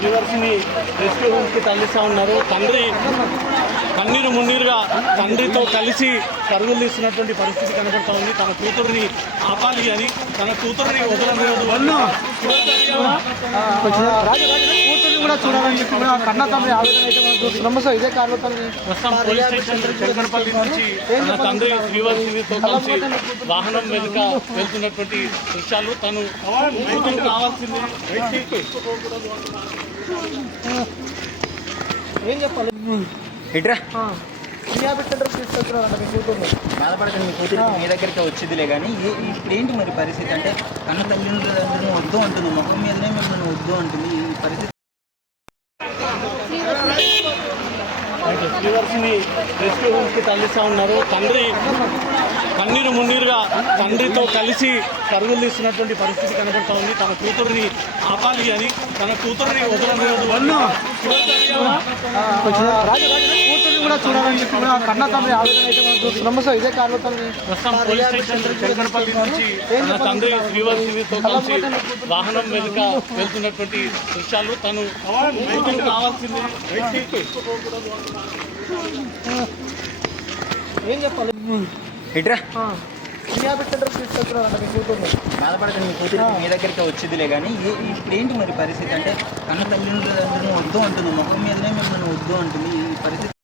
ఫీవర్స్ని rescue హోమ్స్కి తరలిస్తూ ఉన్నారు. తండ్రి కన్నీరు మున్నీరుగా తండ్రితో కలిసి పరుగులు తీస్తున్నటువంటి పరిస్థితి కనబడుతూ ఉంది. తన కూతుర్ని ఆపాలి అని, తన కూతుర్ని వదలలేదు, కూతుర్ని కూడా చూడాలని చెప్పి కూడా కన్న తండ్రి ఆవేదన అయితే మనం చూస్తున్నాము. సో ఇదే కారణంతో ప్రస్తుతం పోలీస్ స్టేషన్ శంకరపల్లి నుంచి తన తండ్రి శ్రీవర్సితో కలిసి వాహనం వెనుక వెళ్తున్నటువంటి దృశ్యాలు. తను కూతురు కావాల్సింది ఏం చెప్పాలి ఇట్రా బాధపడకండి, మీ కూతురు మీ దగ్గరికి వచ్చిందిలే. కానీ ఇప్పుడు ఏంటి మరి పరిస్థితి అంటే కన్న తల్లిదండ్రులను వద్దు అంటుంది, ముఖం మీదనే మిమ్మల్ని వద్దు అంటుంది. ఈ పరిస్థితి ఫీవర్స్ని రెస్క్యూ హోమ్స్కి తరలిస్తూ ఉన్నారు. తండ్రి కన్నీరు మున్నీరుగా తండ్రితో కలిసి పరుగులు తీస్తున్నటువంటి పరిస్థితి కనబడుతూ ఉంది. తన కూతుర్ని ఆపాలి అని, తన కూతుర్ని వదలలేదు, కూతుర్ని కూడా చూడాలని చెప్పి కూడా కన్న తండ్రి ఆవేదన అయితే మనం చూస్తున్నాము. సో ఇదే కారణంతో ప్రస్తుతం పోలీస్ స్టేషన్ శంకరపల్లి నుంచి తన తండ్రి శ్రీవర్సితో కలిసి వాహనం వెనుక వెళ్తున్నటువంటి దృశ్యాలు. తను కూతురు కావాల్సింది ఏం చెప్పాలి ఇట్రా బాధపడకండి, మీ కూతురు మీ దగ్గరికి వచ్చిందిలే. కానీ ఇప్పుడు ఏంటి మరి పరిస్థితి అంటే కన్న తల్లిదండ్రులను వద్దు అంటుంది, ముఖం మీదనే మిమ్మల్ని వద్దు అంటుంది. ఈ పరిస్థితి